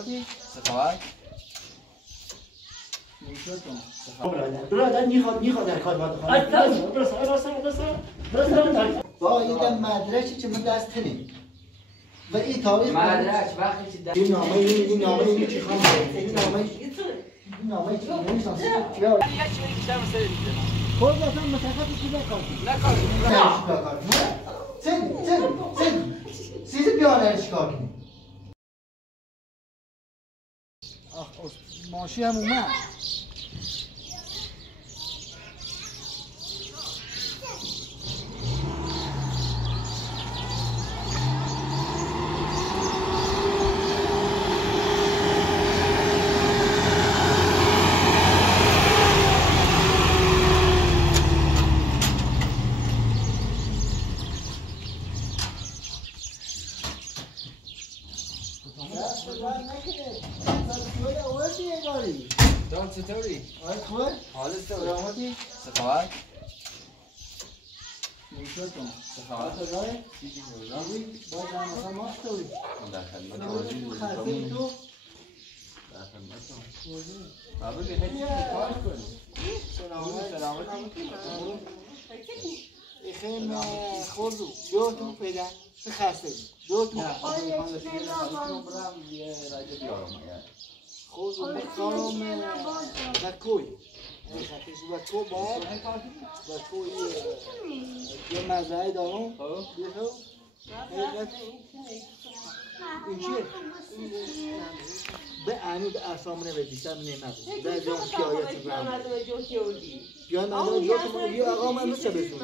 سلامتی؟ سفارت؟ برادر میخواد در کار باید خواهد با این مدرکی که من دست تنیم و این تاریخ مدرک وقتی که این نامه این چی خواهم این نامه چی نمیشناسی یا یکی بیشتر مسئله دیگه خود اصلا متخصص چی نکردی سیزی بیانه چیکار کنی ماشی هم اومد دان چطوری؟ آره خوبه؟ حالت سلامتی؟ سفارت؟ نیشتون سفارت؟ سفارت؟ چیزی باید در مثلا ما شدوی در خدمت خرسه تو در خدمت بابا به هیچ کار کنی سلامتی خیلی خوردو دو تو پیدا چه خسته دو تو خوردو بکارم بکوی بکو باید بکوی یه مزرعه دارم بیخو این چیه؟ به عنود ارسامونه به بیشتر نمید در جان پیایتی برم بیان مزرعه جو تو بودی آقا من میشه بسونی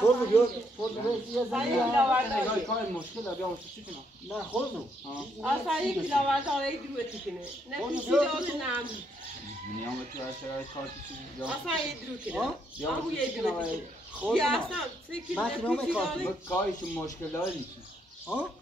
خوردو بیاد خوردو یه زمین کار مشکل بیام چی کنم نه خوردو اصلا یک کلاورد آره دروتی کنه نه پیچی داره نم میام تو شرایط کار چیزی اصلا یه درو کنه آمو یه دروتی کنه خوردو یا اصلا فکر پیچی داره کاری که مشکل داره نیست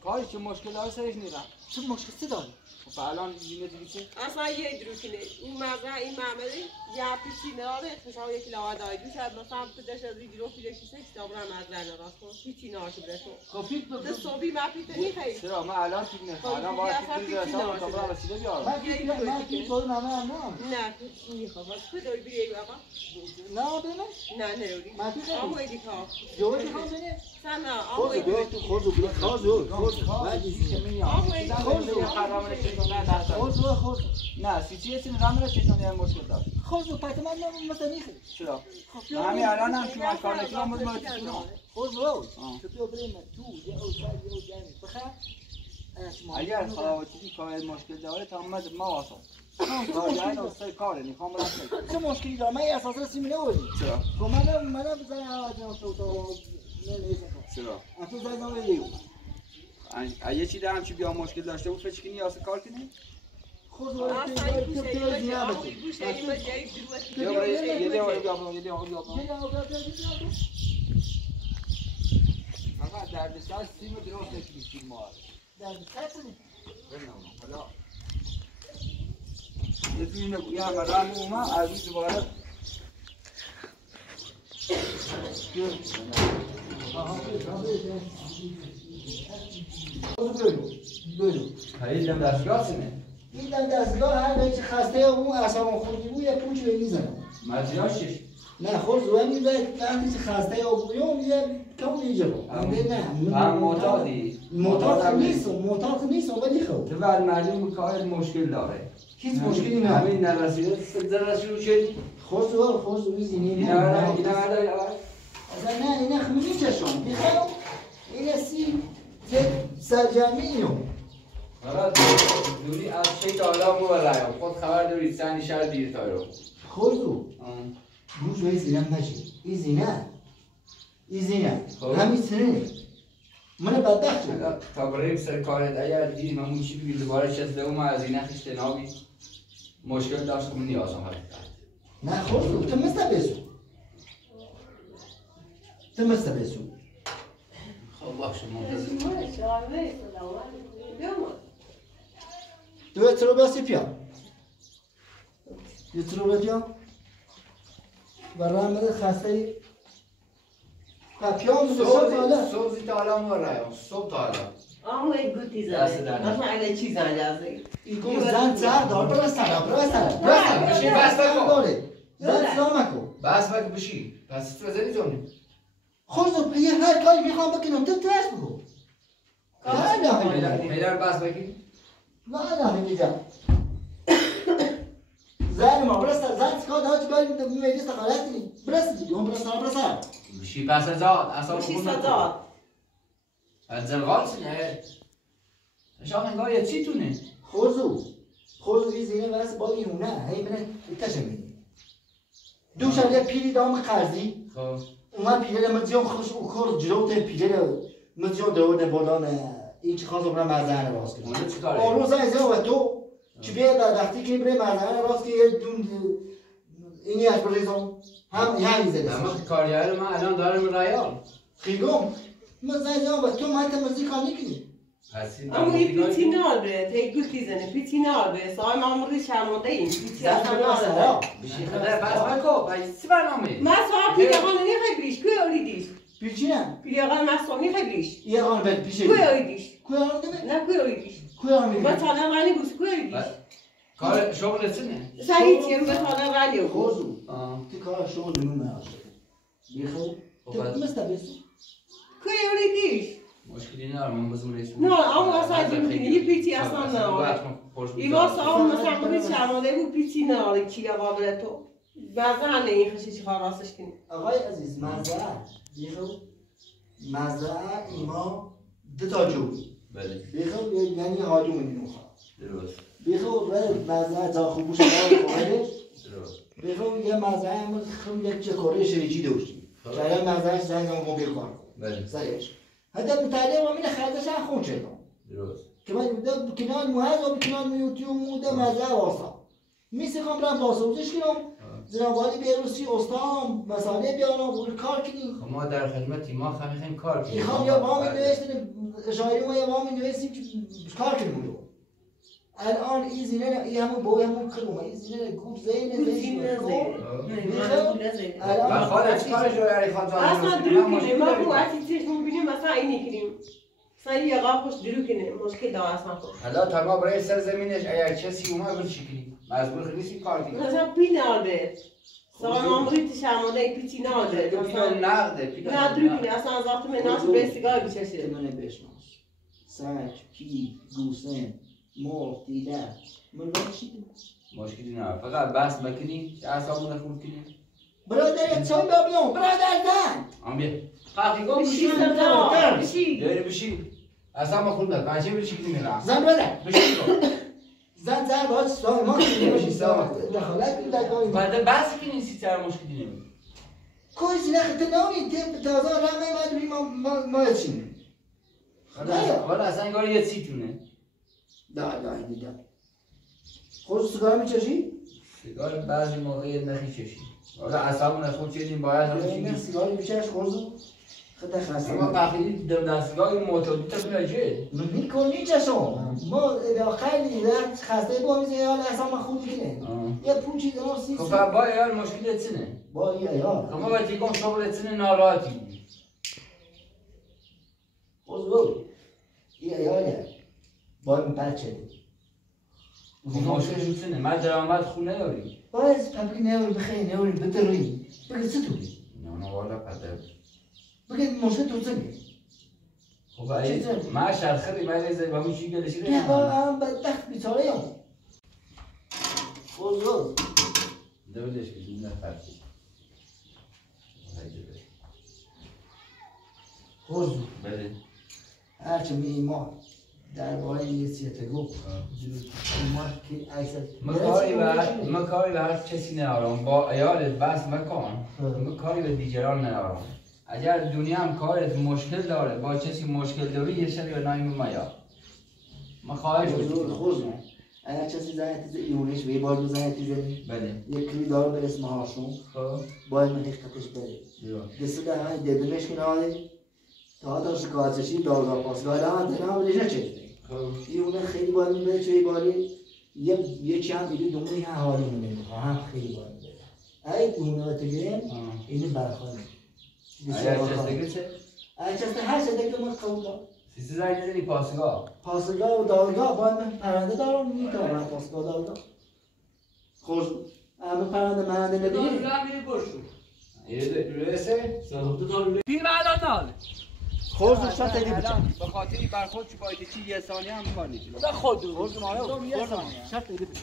کاری که مشکل داره سرش نیرم چه مشکلی داری؟ خب الان دیگه چه؟ اصلا یه درو کنه این مزرعه این معمله یا پیچی نداره خوشحال یک کلاورد آره دوست مثلا پدرش از دیگه رو پیچش نیست دابرم مزرعه نراست کن پیچی نارش بده تو خفیف ده صبحی ما پیچ نمیخوای چرا من الان پیچ نمیخوام الان باید پیچ برسم تا برام رسیده بیارم من پیچ طور نمه نه میخوام پدر بیای آقا نه بینه؟ نه نروری من پیچ آمو ایدی کار جوری میخوام بینه؟ سنا خوردو بیای تو خوردو بیای خوردو بعد ایزی که آمو ایدی خوردو نه سیچیه چیزی رامره چیزی مشکل داره خوردو پس من مثلا نیخی چرا؟ همین الان هم شما کار نکنم بود ما خوردو تو بیا بریم تو یه اوزای یه اوزای بخیر اگر خواهی کار مشکل داره تا ما واسه کار اصلا کار میخوام برم چه مشکلی داره من اساسا سیمی نوردی چرا؟ خب من بزنم آواز تو نمیزنم چرا؟ تو زدم دیگه یه چیز هم چی بیا مشکل داشته بود فکر کنی واسه کار کنی؟ خود فقط دردسر سیم درست نکنید ما دردسر حالا یه توی نگویم رم اومد از این دوباره این دستگاه سنه این دستگاه هر چی خسته اون اعصاب خوردی بود یه پوچ میزنه مجیاشش نه خود زوان میده وقتی که خسته اون یه کم دیگه بود نه معتادی معتاد نیست ولی خب تو بعد معلوم کار مشکل داره هیچ مشکلی نه همین نرسیده رسیده شدی خود زینی نه نه اینا خمیدی چشم بخوام این سی سرجمی اینو حالا دوری از چه تالا مو برایم خود خبر داری سنی شهر دیر تایرو خودو گوش به زینم نشی این زینه همین سنه من بدبخت شد تا بریم سر کارت اگر دیدی من موچی بگیر دوباره شده و من از این نخیشت نابی مشکل داشت که من نیازم هست نه خودو تو مثل بسو خب باشه منتظر دو اترو باسی پیا اترو بیا برام خسته پاپیون صبح تا حالا مو رایم صبح تا حالا آمون یک گوتی زده مثلا علی چی زنگ جازه این زن زد دار برو سر بشی بس بکن زن سلام مکن بس بکن بشی پس تو زنی زونی خود یه هر کاری میخوام بکنم تو ترس بگو میدار بس بکی نه میگم زن ما برسه زن سکاد هاچ کاری میگیست خالص نی برسه دیگه اون برسه بشی پس ازاد اصلا بشی صداد از زلغال سنه شاخ انگار یه چی تونه خوزو یه زینه برسه با این هونه هی منه تشه میدی دوش هم یه پیری دام قرضی اومد پیره مزیان خوش او کار جلوت پیره مزیان دوره بودان این چی خواست برای مزدن راست کنه اون روز این زیان و تو چی بیه وقتی که برای مزدن راست که یه دون اینی از بریزم هم زده اما کاریه من الان دارم رایال خیگم مزدن و تو مایت مزدی کار نکنی اما این پیتی نالبه تا یک گوتی زنه پیتی نالبه سای ماموری شرمانده این پیتی اصلا نالبه بشی خدا بس بکن بایستی چی برنامه من سوال پیلی آقا نمیخوای بریش کوی اولیدیش پیچی نه پیلی آقا من سوال نمیخوای بریش یه آن بد پیشه کوی اولیدیش کوی آن دمه نه کوی اولیدیش کوی آن میگه با تاله غنی بوس کوی اولیدیش کار شغل چنه؟ صحیح چیه به تاله غنی و خوزو تی کار شغل نمونه هاشه بیخو تو مستبیسو کوی اولیدیش مشکلی ندارم من بزرگ رئیس نه اما اصلا جمعی یه پیتی اصلا نه ایوان سام مثلا بودی شرمانده بود پیتی نه چی قابل تو بعضا هم این خشی چی خواه راستش کنی آقای عزیز مزرعه بیخو مزرعه ایما دو تا جوی بله بیخو یعنی حاجمونی نوخواه درست بیخو مزرعه تا خوبوش ما خواهدش درست بیخو یه مزرعه همون خیلی یک چکاره شریجی داشتیم شاید مزرعه زنگ هم موبیل کار بله سریعش حتی مطالعه و من خردش هم خون شدم درست که من بکنان محض و بکنان یوتیوب موده مزرعه واسا میسیخم برم باسوزش کنم زنابالی بیروسی استان مسئله بیانم بول کار کنیم ما در خدمتی ما خمیخیم کار کنیم میخوام یا وامی نوشتیم اشاره ما یا وامی نوشتیم که کار کنیم رو الان این زینه این همون بوی همون کلومه این زینه گوب زینه زینه و خواهد چی کارش رو یاری خواهد اصلا درو کنیم ما بو اصلا چشم بینیم مثلا اینی کنیم سایی یه غاب خوش درو کنیم مشکل دار اصلا خوش حالا تا ما برای سرزمینش اگر کسی اومد برد چی کنیم مجبور خیلیسی کار کنیم مثلا پی نالبه سوال ماموری تشرمانده ای پیتی نالبه پینا نقده نه درو کنیم اصلا از وقت مناس به سیگار بچشه منه بشناس سرک پی گوسن مرغ دیده من چی کنیم مشکلی نه فقط بس بکنیم چه اعصابمون خورد کنیم برادر چای بابیون برادر زن آم بیا خاکی گم بشی صدا بشی داری بشی اصلا ما خود داد بچه بری چی کنیم را زن برادر بشی کن زن باید سای ما کنیم بشی سای دخالت کنیم در کاری بعد بس کنیم سی سر مشکلی نمید کوی زنه خیلی نامی تیم تازه رمه مدوی ما چیم حالا اصلا انگار یه سیتونه نه دیگه خود سیگار میچشی؟ سیگار بعضی موقع نخی چشی حالا اصابون خود چیزیم باید همون چیزیم سیگاری میچش خودو خیلی خسته اما بخیلی دم دستگاه موتوری تا بیاجه من میکنی چشم ما خیلی وقت خسته با میزه حالا اصلا من خود میکنه یه پوچی دارم سی خب با ایال مشکل چنه؟ با ایال خب ما باید یکم شغل چنه ناراحتی خود ایاله باید بچه دی مشکل چنه؟ من درآمد خونه داریم باید پبلی نوری بخیر نوری بدری بگه چه توی؟ نه والا پدر بگه مشکل تو چنه؟ خب ای ما شرخی باید زیر با میشی گلشی رو نه با هم بدبخت بیچاره یم خود دولش بدون نفرتی خود بله هرچه می ایمان در باره یه سیته گفت ایمان که اکثر ما کاری به هر کسی ندارم با ایالت بس مکان ما کاری به دیگران ندارم اگر دنیا هم کارت مشکل داره با کسی مشکل داری یه شب یا نایم مایا ما خواهش خود اگر کسی زنی تیزه ایونش و یه بار بزنی تیزه بله یک کلی داره به اسم هاشون باید من حقیقتش بره دسته در همه دیدنش کنه آده تا تا شکایتشی دارگاه پاسگاه هم تنها بلیش نچه ایونه خیلی باید میبره چه باری یکی هم بیده دومونی هم حالی مونه هم خیلی باید میبره ای دونه رو تگریم اینو برخواهیم اگر چسته چه؟ اگر چسته هر چسته که من قبول دارم سیسی زنگ نزنی پاسگاه. پاسگاه و دادگاه باید من پرنده دارم میتونم پاسگاه دادگاه. خوش اما پرنده مرنده نداری؟ پیر الان نال. خوش شات دیگه بچه. به خاطر برخورد چه باید چی یه ثانیه هم کار نیست. دا خود خوش مارو. شات دیگه بچه.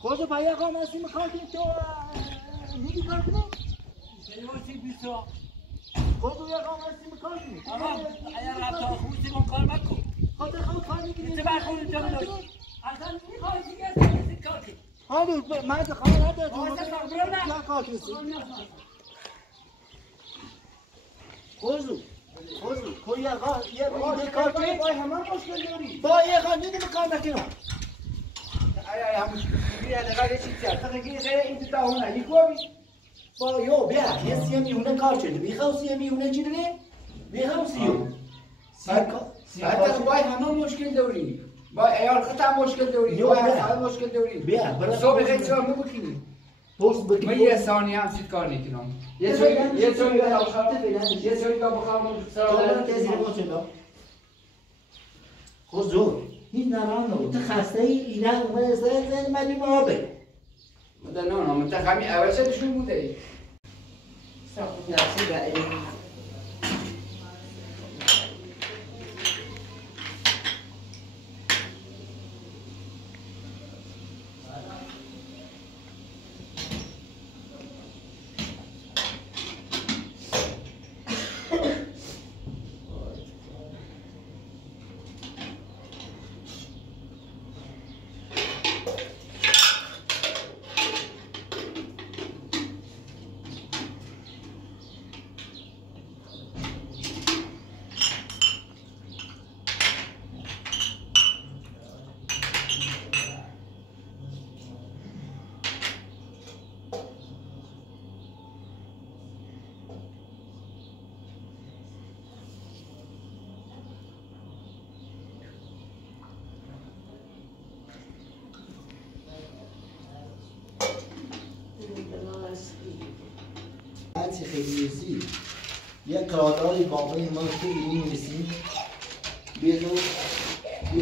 خوش پایا کام هستی میخواد تو نیدی کار کنی؟ خوش پایا کام هستی میخواد کنی؟ اگر رفت آخوزی کن کار مکن. خاطر خود کار میکنی؟ چه برخورد جا داشت؟ اصلا میخوای دیگه کار کنی. ها دو من تو خبر ندارم. آسا کار کنی؟ خوزو کوی آقا یه کار کنی؟ وای همه مشکل داری. با یه آقا نیدی کار نکنم. ای همش بیا دقیقه چی کرد؟ تا دیگه غیر این تا اون علی کوبی. با یو بیا یه سی میونه کار شده. بیخو سی میونه چی داره؟ بیخو سیو. حتی وای همه مشکل داری. وای ایال خطا مشکل داری. وای همه مشکل داری. بیا برای صبح خیلی چرا میبکنی؟ پست بگی. من یه ثانیه هم سیت کار نکنم. یه چوی بخوام سر خوزو هیچ نرانو تو خسته ای اینا اومده زن مدی مابه مدن نه منتخبی اول چه دشون بوده نفسی بعدی هرچی خیلی نیستی یک قرارداد واقعی ما خیلی نیستیم بیدو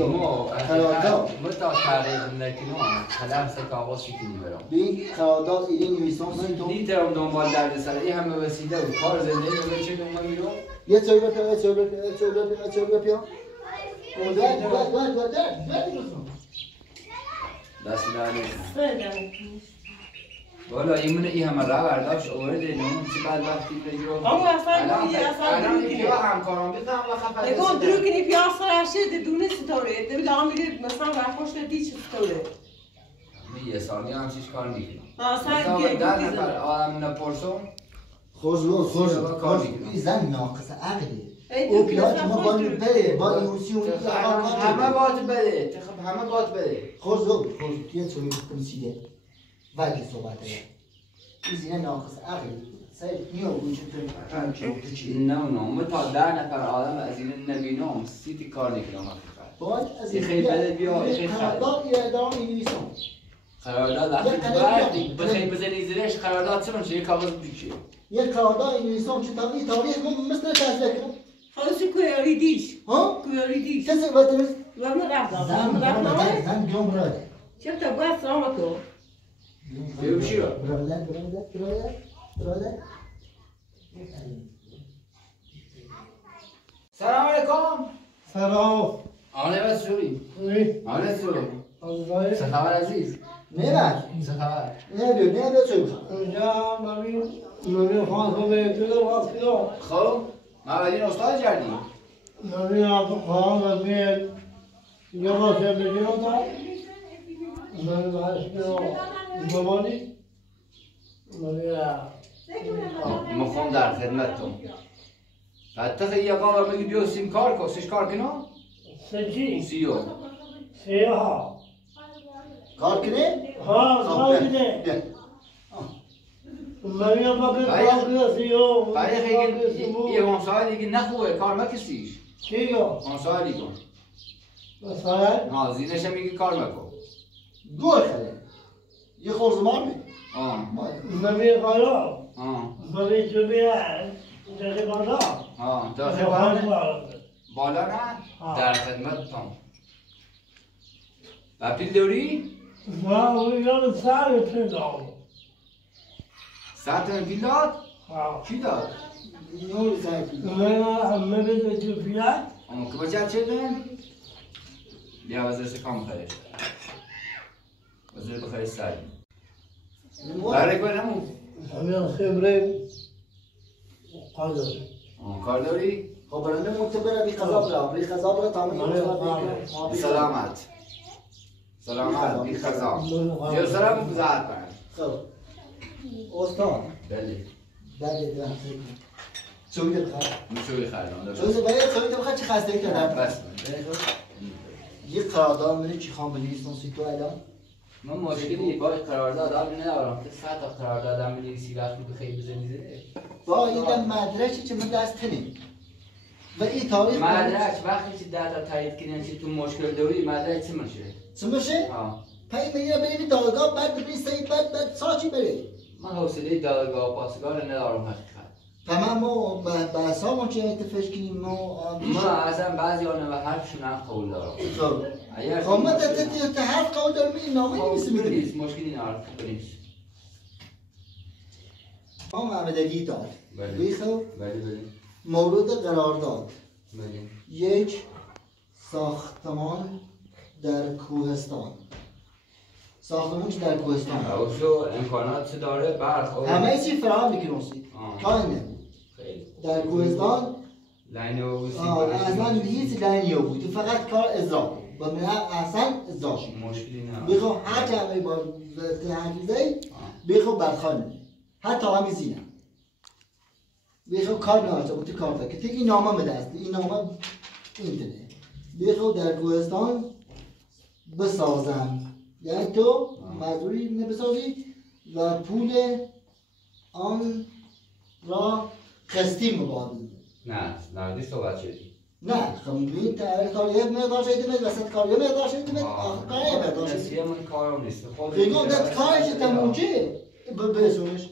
ما قرارداد تا تغییر نکنم خلاص کاغذ شکنی برام بین قرارداد ایرین نویسان نیترم دنبال درد سر این همه وسیله و کار زندگی رو چه دنبال میرم یه چوی بپیا یه چوی بپیا دست داریم والا این همه را برداشت آورده نمون چی بعد وقتی بگیرم الان بیا همکارم بزنم و خفت نگاه درو کنی پیاز فرشه دونه ستاره دو میره مثلا برخوش دی ستاره یه ثانیه هم چیز کار میکنم مثلا در نفر آدم نپرسم خوز زن ناقص عقلی او پیاز ما باید بره با ایوسیون همه باید بده همه باید بده خوز توی چوی پرسیده ولی صحبت هست این زینه ناقص عقلی سعید نیو وجود داره نه من تا 10 نفر آدم از این نبینم سیتی کار نکنم باید از این خیلی بده بیا خیلی قرارداد ایران اینویسان قرارداد وقتی بخیر بزنی زیرش قرارداد چه میشه یک کاغذ بکشه یک قرارداد اینویسان چه تاریخ مثل تصویر کنم خلاص کویاری دیش ها کویاری دیش کسی باید بس و من رفتم زن بیام براده چه تا باید سلام کو بیو چی رو براده سلام علیکم سلام آنه بس شوری آنه سلام چه خبر عزیز نه چه خبر نه چه بخوام اونجا مامی خواهد به تو وقت کنم خب ما بدین استاد جردیم مامی خواهد به یه واسه بگیرم تا مامی بحث کنم زمانی مامی مخون در خدمتتون حتی یه قابل میگی بیو سیم کار کن سش کار کنم سچی سیو سیاه کار کنه ها کار کنه مامی با که کار کنه سیاه برای خیلی یه همسایه دیگه نخوبه کار مکسیش چی گو؟ همسایه دیگه مثلا ها زیرش میگی کار مکن گوه خده یه خورزمار می نمی قرار نمی تو بیاد دقیقه بالا بالا نه در خدمتتان و پیل دوری؟ ما یاد سر پیل داد سر تا پیل داد؟ کی داد؟ نوری سر پیل همه بده تو پیلت که بچه چه دن؟ بیا وزیر سکام بخیرش وزیر بخیرش سری برای کنی همون؟ همین خبره کار داری کار داری؟ خب برنده متبره بی خذاب بی خذاب تمام سلامت سلامت بی خذاب یا سلام بزرد برد خب استاد بله بله چوی بخیر چوی خیران چوی بخیر چه خسته ای دارد بس یه قرارداد میره چی خواهم بنویسم سی تو الان من مشکلی با قرارداد ندارم که 100 تا قراردادم بنویسی وقتی به خیلی بزنی با این مدرکی که من دست کنیم و این تاریخ مدرک وقتی که 10 تا تایید کنن که تو مشکل داری مدرک چه میشه؟ چه میشه؟ پای میگه بریم دادگاه بعد ببینی بعد ساچی بری من حوصله دادگاه و پاسگاه ندارم حقیقت تمام ما بحثامون چه اتفاق کنیم ما اصلا بعضی‌ها و حرفشون هم قبول دارم خب ما تا حرف قبول دارم این نامه نیست مشکلی ندارم نیست ما محمد علی داد بله مورد قرارداد بله یک ساختمان در کوهستان ساختمون در کوهستان اوشو امکانات داره برخورد همه چی فراهم میکنید کاینه در کوهستان لاین و اصلا هیچ لاینی بود تو فقط کار اجرا و من اصلا اجراش مشکلی نه بخو هر جمعی با تحقیقی بخو برخوان حتی همین زینه بخو کار نهاشته بود کار داد که این نامه به دست این نامه اینترنت بخو در کوهستان بسازم یعنی تو مزدوری نبسازی و پول آن را قسطی مقابل نه نقدی صحبت شدی نه خب این کاریه مقدار شده وسط کاریه مقدار شده آخر کاریه مقدار شده نسیه من کارم نیست بگم داد کارش تموم چه برسونش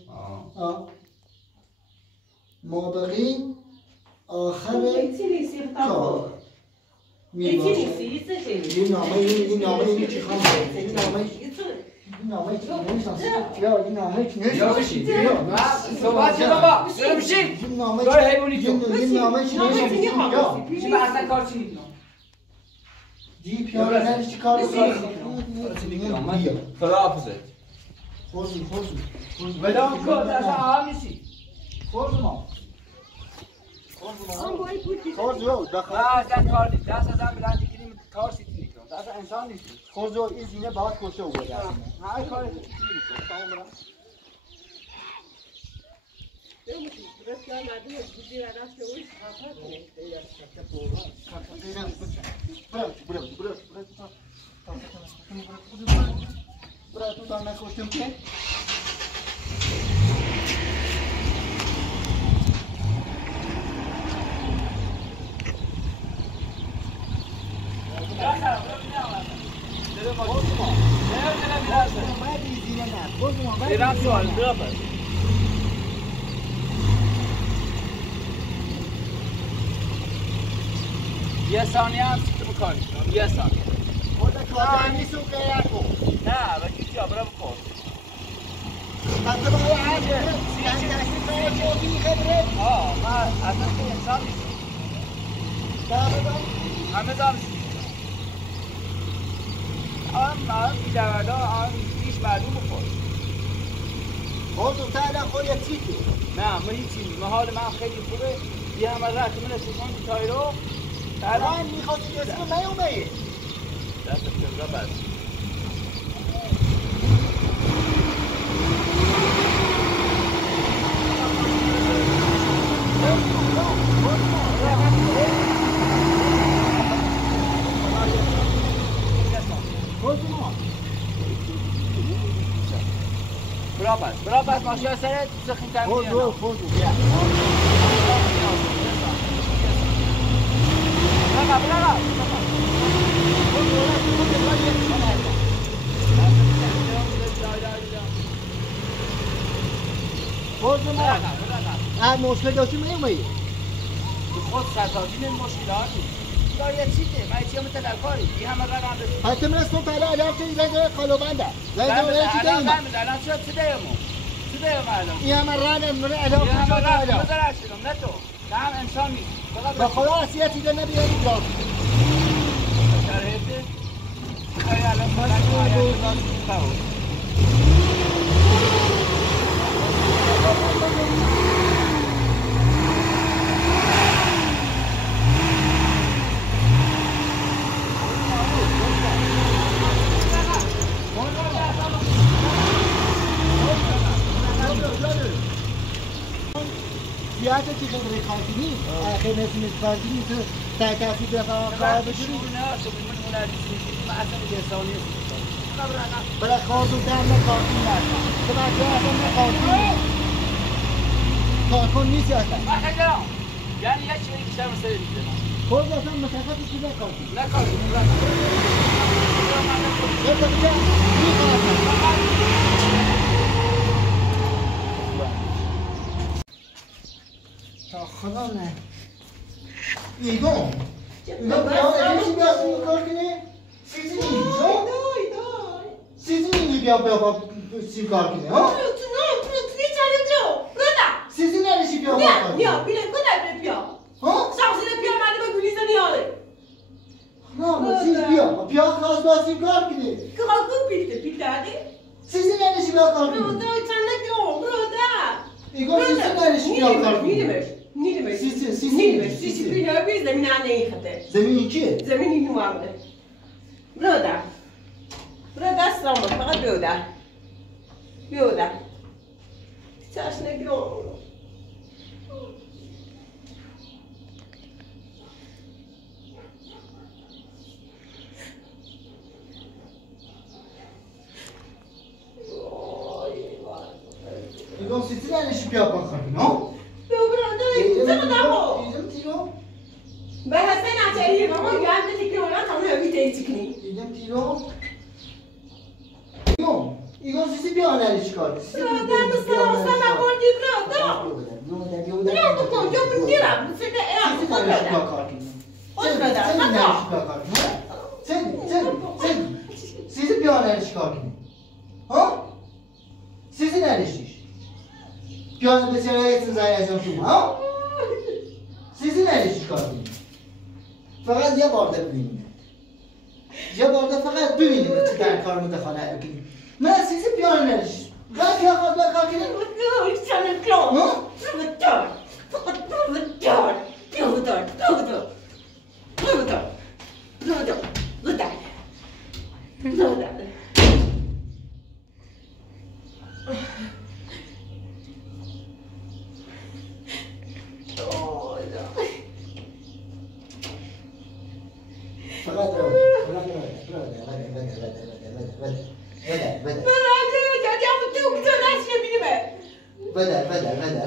ما بقی آخر کار میباشه این نامه این چی خواهم این نامه چی این نامه چی یا بشید صحبت شد بابا برو بشید کار حیوانی تو این نامه چی چی به اصلا کار چی میکنم دی پیاره نمیشه چی کار خلافزه خوزی بدام کار دست هم نیستی خوزما خوزو دخل اصلا کار نیست دست ازم بلندی کنیم کار سیتی نیکنم دست انسان نیستی خوزو این زینه باید کشه او بوده هر کاری سیتی نیکنم تمام برم یه ثانیه هم سیت بکنی یه ثانیه خود کار نیستو که یکو نه و کی جا برم بکن حتی با یه عرضه سیاسی کار شدی خبره من اصلا که انسان نیستم همه دارم من بیدوردا هیچ مردم بخور خودم تا الان خود یه چیزی نه من هیچی حال من خیلی خوبه یه همه رفت من استیشن تو تایرو الان میخواستی اسم نیومه دست خبره بس برابر ماشین سرت سخن کردی خود بیا برابر مشکل داشتی میومدی خود ستادین مشکلات یا یه چیزه من چیه مثل کاری این همه رقم بسید حتی من اصلا تعالی علم که زنجان خالو بنده زنجان چی داریم الان چه دیمو چه دیم الان این همه رنه من علم این همه رقم بذارشتم نه تو نه هم انسان نیست به خدا اصیتی ده نبیاری جا شرحیده خیلی الان باید زیاده که خیلی خاطینی خیلی مثل خاطینی تو تکافی دفعه خواهد بشوری من اصلا جسانی برای خواهدو در نکارتون نشن تو بچه اصلا نکارتون کارکن نیستی اصلا من خیلی دارم یعنی یه چیزی بیشتر مسئله دیگه خود اصلا متخصصی که نکارتون نکارتون یه تا بچه تا خدا نه ایگون ایگون بیان چی بیاست این کار کنه؟ سیزی نیمی چون؟ سیزی نیمی بیا سیم کار کنه ها؟ سیزی نمیشی بیا کار کنه ها؟ نه سیز بیا خواست با سیم کار کنه سیزی نمیشی بیا کار کنه ایگون سیزی نمیشی بیا کار کنه زمین چیه؟ زمین اینو معامله برادر سلام فقط بیودر چاش نگیرم ایگون سیزی نمیشی بیا کار کنه ها؟ به حسن عطایی ماما یاد تیکه اونا تمام میته تیکنی دیدم تیرو ایگون سیزی بیا نریش کار برادر مثلا بردی برادر بکن جو بگیرم سیده ایام خود سیزی بیا نریش کار کنی ها؟ سیزی نریشیش بیا بسیار ایتون زنی از اون شما ها؟ سیزی نریشیش کار کنی فقط یه بارده ببینیم یه بارده فقط ببینیم چه در کار متخانه بکنیم نه سیزی بیا نریش نه بیا خواست بیا کار کنیم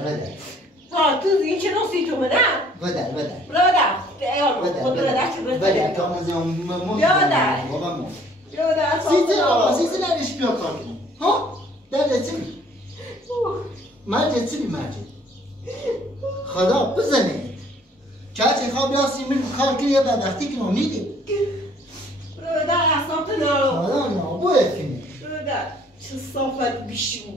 بده ها تو این چه نوعی تو منه؟ بده برادر خود برادر چه بده تو از اون بیادر سیزی نریش بیا کار کنیم ها؟ در چی؟ مرجع چی مرجع؟ خدا بزنه چه خواب یاسی من کار کنی یه بدبختی که ما میدیم برادر اصلا نارو خدا نابویت کنی برادر چه صافت بیشور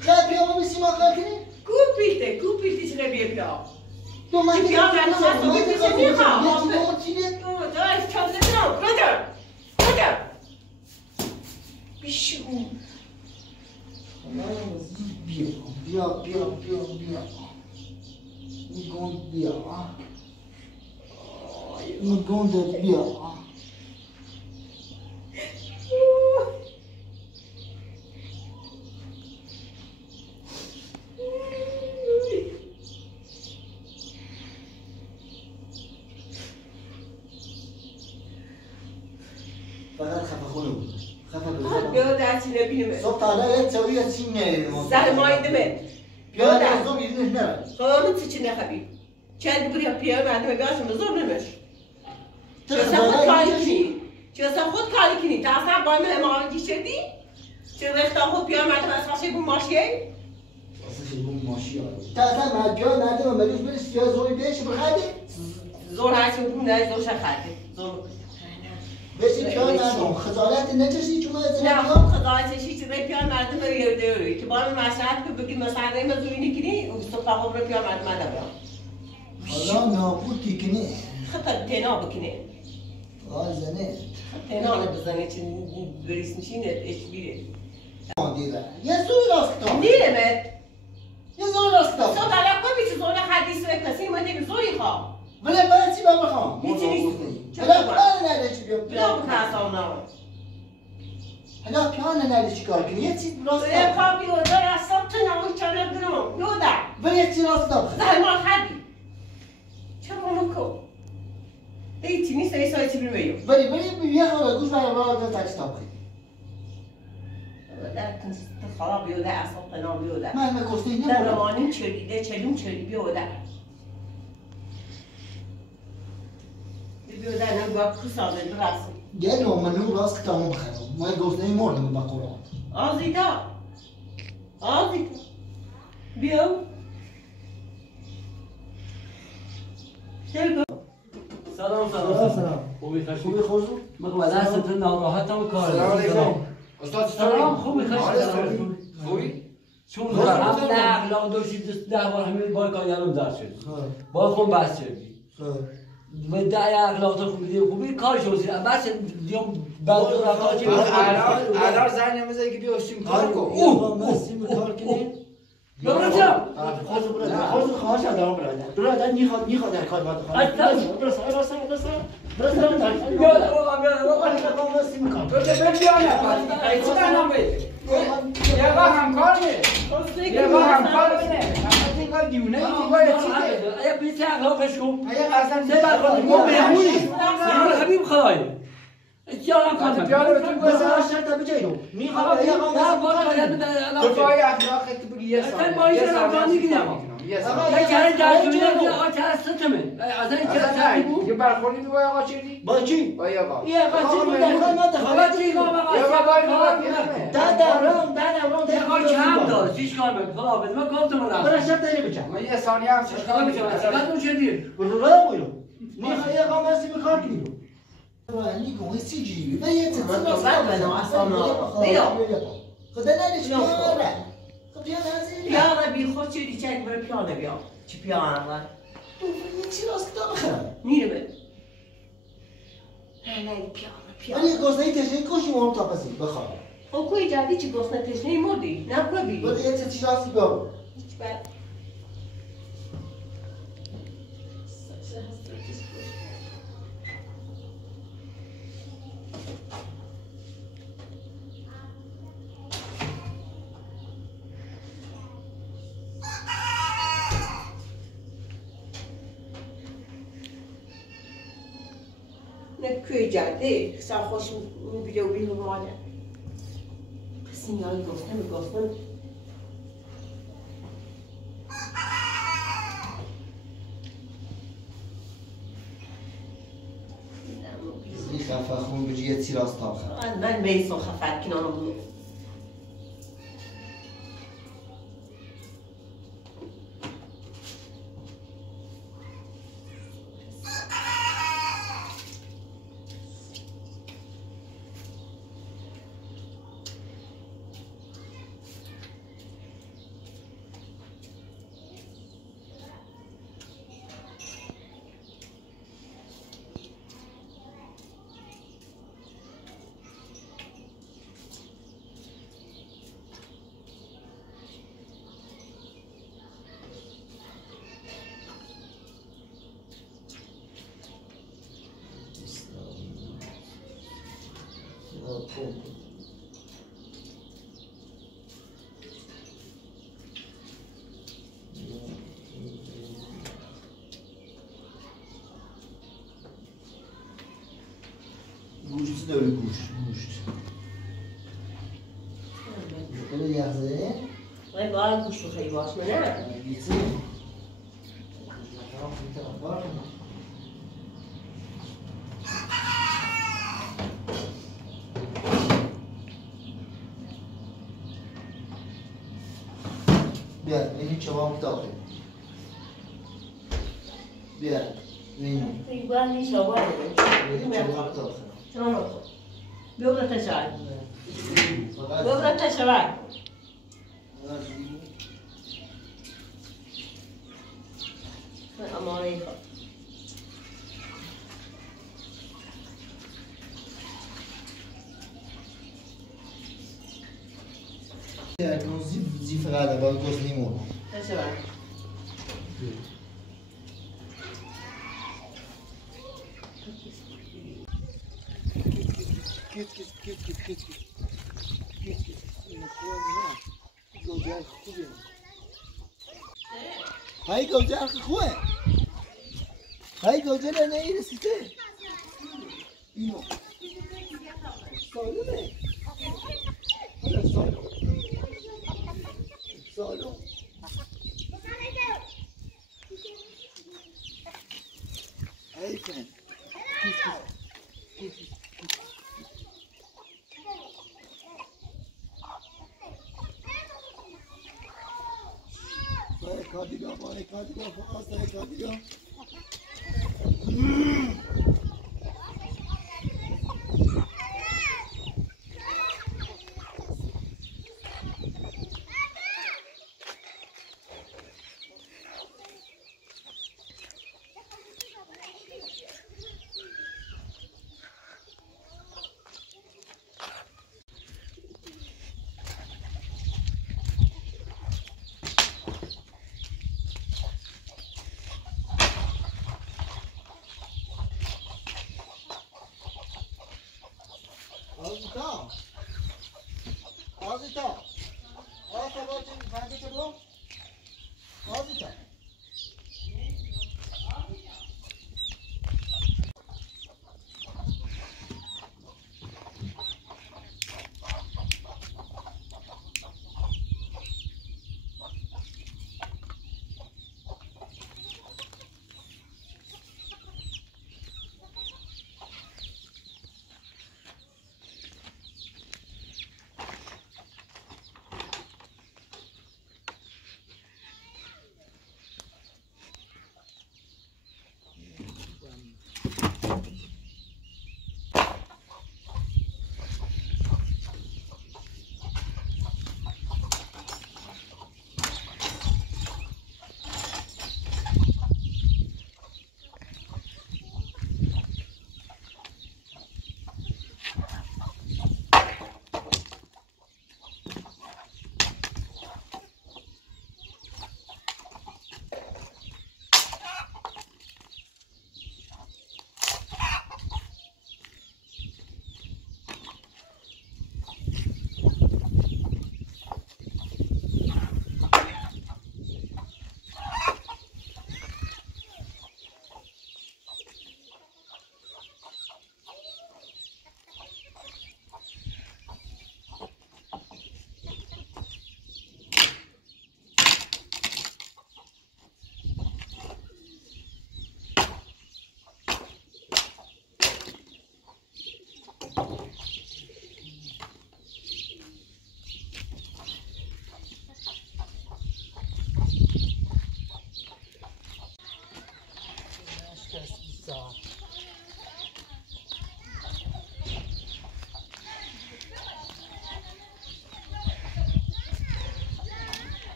خیلی پیامو میسی ما کار کنیم؟ کوپیلته چه بیه پیا تو من که پیام رنو ما سوی پیشه میخوام برادر چه نارو برادر بیشور بیا این گندت بیا فقط خفه خونه بود خفه بود بیا درچی نبینیم صبح تالا یک چاوی از چین نمیدیم زر مایده من بیا در زوم یدینش نرد خواهمون چی نخبی چند بریا پیا مردم بیاشم زور نمش چه خود کاری کنی تا اصلا باید من امامگی شدی چه رختا خود پیا مردم از خواشه بون ماشیه خیلی ماشی آره تا اصلا مدیا نده و مریض بری سیاه زوری بهش بخدی زور هرچی بودم نه زور شخصی زور بهش پیان ندم خجالت نکشی چون از نه خب خجالتشی چیزای پیان مردم رو یه دوری که باید مشهد که بگی مثلا این مزوری نکنی و صبح خب رو پیان مردم دارم حالا نابود تیکنه خطر تنا بکنه آه زنه تنا بزنه چون بریس میشینه اش بیره دیره یه زور راست تا نیره مت یه زور راست تا تو طلب کن بیچه زور حدیث و کسی ما دیگه زوری خواه ولی برای چی بخوام هیچی نیست حالا پیان نده چی بیا بلا بکرسان نام حالا پیان نده چی کار کنی یه چیز راست تو تا یه کار بیوده راستم تو نموی چاله برم بیوده ولی یه چیز راست تا زهمان حدی چرا مکو ایتی نیست ایسای چی بیرم ولی یه خورده گوش برای برای تا چی تا بخی در خراب بیوده اصلا قنام بیوده من گفته در روانیم چریده چلیم چری بیوده بیوده نگاه کسازه برسم یه نومنو راست تا ما بخرم ما گفته مردم با قرآن آزیتا بیو سلام خوبی خوبی خوزو؟ مگه دستت ناراحتم کار سلام علیکم استاد سلام خوبی خوبی چون هم نقل داشتی 10 بار همین بار کارگرم درس شد با خون بس شدی و ده اخلاق خوبی کار شوزی بس دیوم بعد رفت چه الان زنگ نمیذاری که بیا سیم کار کن اوه سیم کار کنی؟ برادر خوزو خواهش دارم برادر میخواد در کار باید یه با همکار می یه با همکار بینه اما این کار دیونه این کار چیزه ایا بیت اخلاقش کو ایا قسم سه بار خود مو بهمونی حبیب خدای اتیان کن پیاده بتون بس شرط بجیرو میخواد یا نه با کار تو پای اخلاقت بگی یه سال با این رمضانی گیرم یه سال یا کاری در دنیا آقا ترستمه از این چرا یه برخوردی با آقا چیدی با کی؟ با آقا یه آقا چی بود در کار ما دخالت چی کار یا بابا در کار کم دار چیش کار بکنم خدا بده من گفتم من برای شرط داری بچم ما یه ثانیه هم چیز کار میکنم بعد اون چه دیر برو بایو میخوای یه آقا مسی بکار کنی رو نیکو سی جی و یه من تو بعد بنا اصلا بیا خدا نمیشه کاره خب بیا نزدیک پیانه بی خود چی دیچه برای پیانه بیا چی پیانه اول تو چی راست تا بخرم میره به نه پیانه ولی گزنه تشنه کشی مهم تا پسی بخوام خب کوی جدی چی گفت تشنه مردی نه کوی بی ولی یه چی راستی بیا هیچ بعد کوی جدی سر خوش میبیده و بیرون ماله کسی نیایی گفتم این خفه خون بجی یه چی راست تا بخرم من بیسون خفت کنانم بود گوشت داره گوشت بله یخزه ولی باید گوش رو خیلی باش نه گیزه بیا این چوام داخل بیا اینو igual ni شواله چوام داخل چون تو بگو تا چای بگو تا چای اماره یکم زی فقط با گوش نیمون تا چای کیت اینو خوبه گوجه خوبه های گوجه خوبه های گوجه نه رسیده اینو سالمه سالم ای فن کادیگاه باره کادیگاه فقط کادیگاه آزیتا پنجه برو آزیتا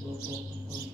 Vou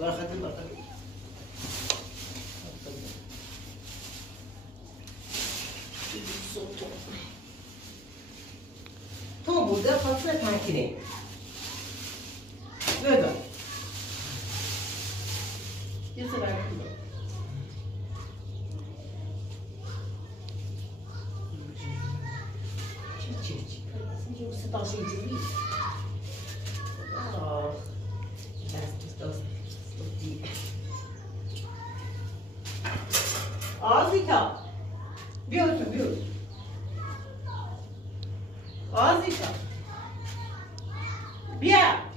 برخدی تو بوده فصل تنکیره بگم یه سر کنم چی یه ستاشی جوری آزیتا بیا آزیتا بیا